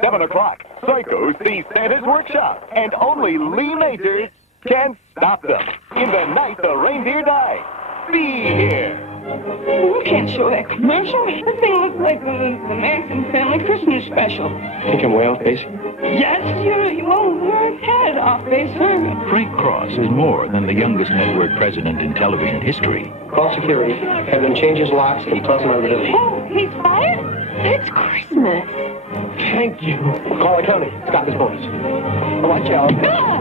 7 o'clock, Psychos see Santa's Workshop, and only Lee Majors can stop them. In the night the reindeer die, be here. You can't show that commercial. That thing looks like the Manson family Christmas special. Think I'm way off base? Yes, you're well head off base, sir. Frank Cross is more than the youngest network president in television history. Call security. Have them change his locks and toss him out of the building. Oh, he's fired? It's Christmas. Thank you. Call the county. Stop his boys. Watch out.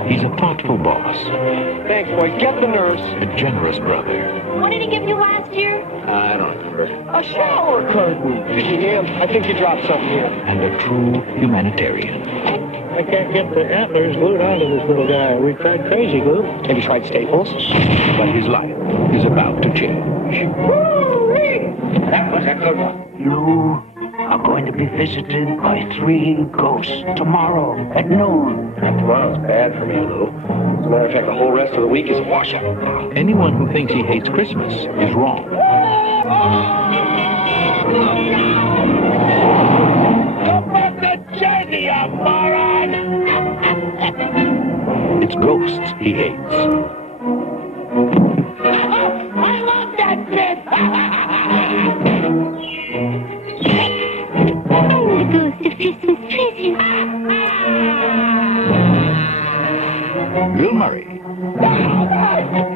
He's a thoughtful boss, Thanks, boys. Get the nerves. a generous brother, What did he give you last year? I don't remember. A shower curtain. Yeah, I think you dropped something here. and a true humanitarian. I can't get the antlers glued onto this little guy. We tried crazy glue. Have you tried Staples? But his life is about to change. That was a good one. You are going to be visited by 3 ghosts tomorrow at noon. Tomorrow's bad for me, Lou. As a matter of fact, the whole rest of the week is a washout. Anyone who thinks he hates Christmas is wrong. It's ghosts he hates. I love that bit. The ghost of Christmas present. Bill Murray,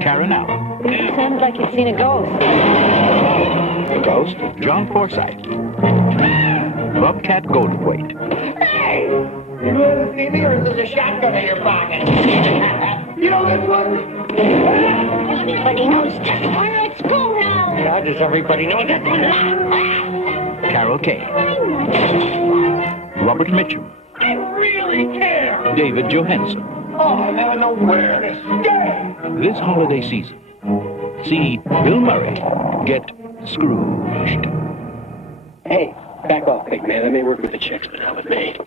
Karen Allen, Sounds like you've seen a ghost. A ghost? John Forsythe, Bobcat Goldthwait, You haven't seen me, or is this a shotgun in your pocket? You know this one? Everybody knows just we're at school now. How does everybody know this one? Carol Kane, Robert Mitchum, I really care. David Johansen. Oh, I never know where to stay. This holiday season, see Bill Murray get Scrooged. Hey, back off, big man. I may work with the chicks, but not with me.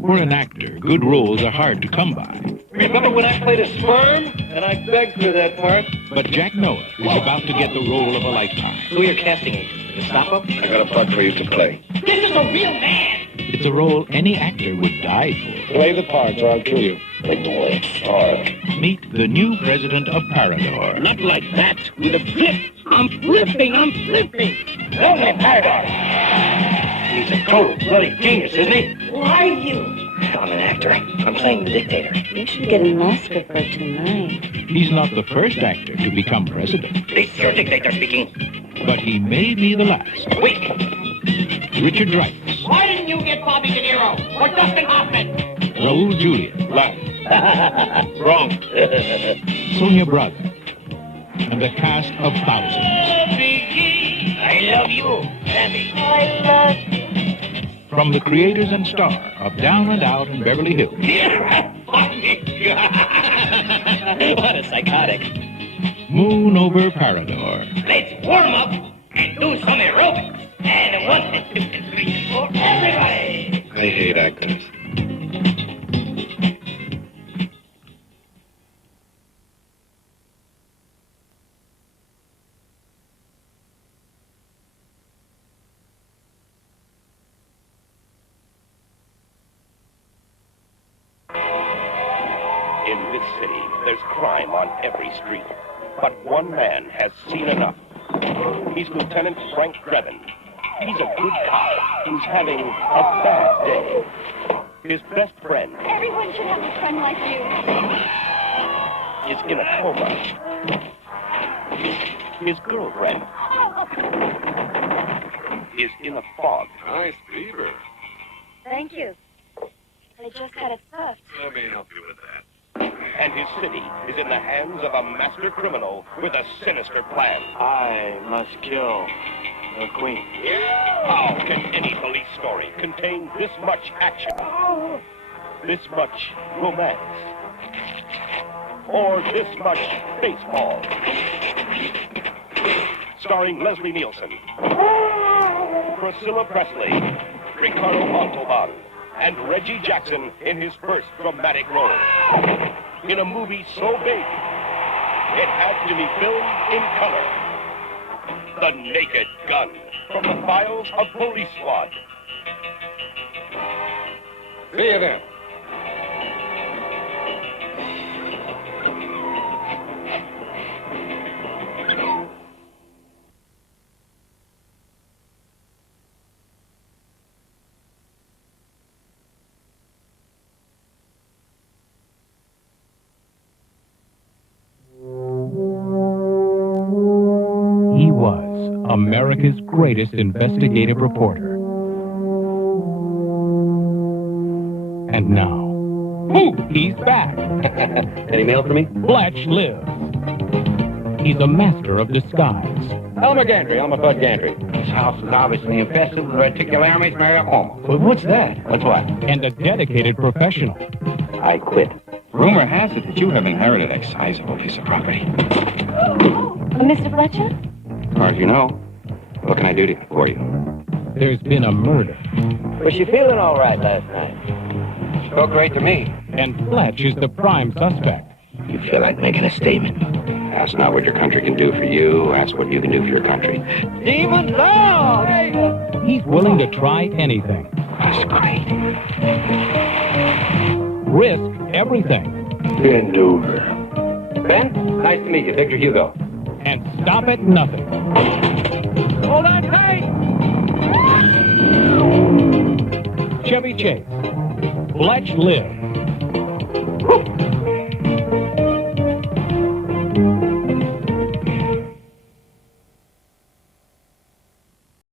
For an actor, good roles are hard to come by. Remember when I played a sperm? And I begged for that part. But Jack Noah is about to get the role of a lifetime. Who are your casting agents? Gestapo? I got a part for you to play. This is a real man. It's a role any actor would die for. Play the part or I'll kill you. Play hard. Meet the new president of Parador. Not like that. With a flip. I'm flipping. Lovely Parador. He's a total bloody genius, isn't he? Who are you? I'm an actor. I'm playing the dictator. You should get an Oscar for tonight. He's not the first actor to become president, This is your dictator speaking. but he may be the last. Wait. Richard Dreyfuss, Why didn't you get Bobby De Niro or Dustin Hoffman? Raul Julia, Wrong. Sonia Braga, and a cast of thousands. I love you, Sammy. I love you. From the creators and star of Down and Out in Beverly Hills, What a psychotic. Moon over Parador, Let's warm up and do some aerobics. And 1, 2, 3, 4, everybody. I hate actors. In this city, there's crime on every street. But one man has seen enough. He's Lieutenant Frank Drebin. He's a good cop who's having a bad day. His best friend Everyone should have a friend like you. is in a coma. His girlfriend is in a fog. Nice beaver. Thank you. I just had it stuffed. Let me help you with that. And his city is in the hands of a master criminal with a sinister plan. I must kill the queen. How can any police story contain this much action, this much romance, or this much baseball? Starring Leslie Nielsen, Priscilla Presley, Ricardo Montalban, and Reggie Jackson in his first dramatic role. In a movie so big, it had to be filmed in color. The Naked Gun, from the files of Police Squad. See you then. He was America's greatest investigative reporter. And now, he's back. Any mail for me? Fletch lives. He's a master of disguise. Elmer Gantry, Elmer Fudd Gantry. This house is obviously infested with reticulomeres meryoma. Well, what's that? What's what? And a dedicated professional. I quit. Rumor has it that you have inherited a sizable piece of property. Mr. Fletcher? As far as you know, what can I do for you? There's been a murder. Was she feeling all right last night? Spoke right to me. And Fletch is the prime suspect. You feel like making a statement? Ask not what your country can do for you. Ask what you can do for your country. Demon down! He's willing to try anything. That's great. Risk everything. Bend over. Ben, nice to meet you. Victor Hugo. And stop at nothing. Hold on tight! Chevy Chase. Fletch lives.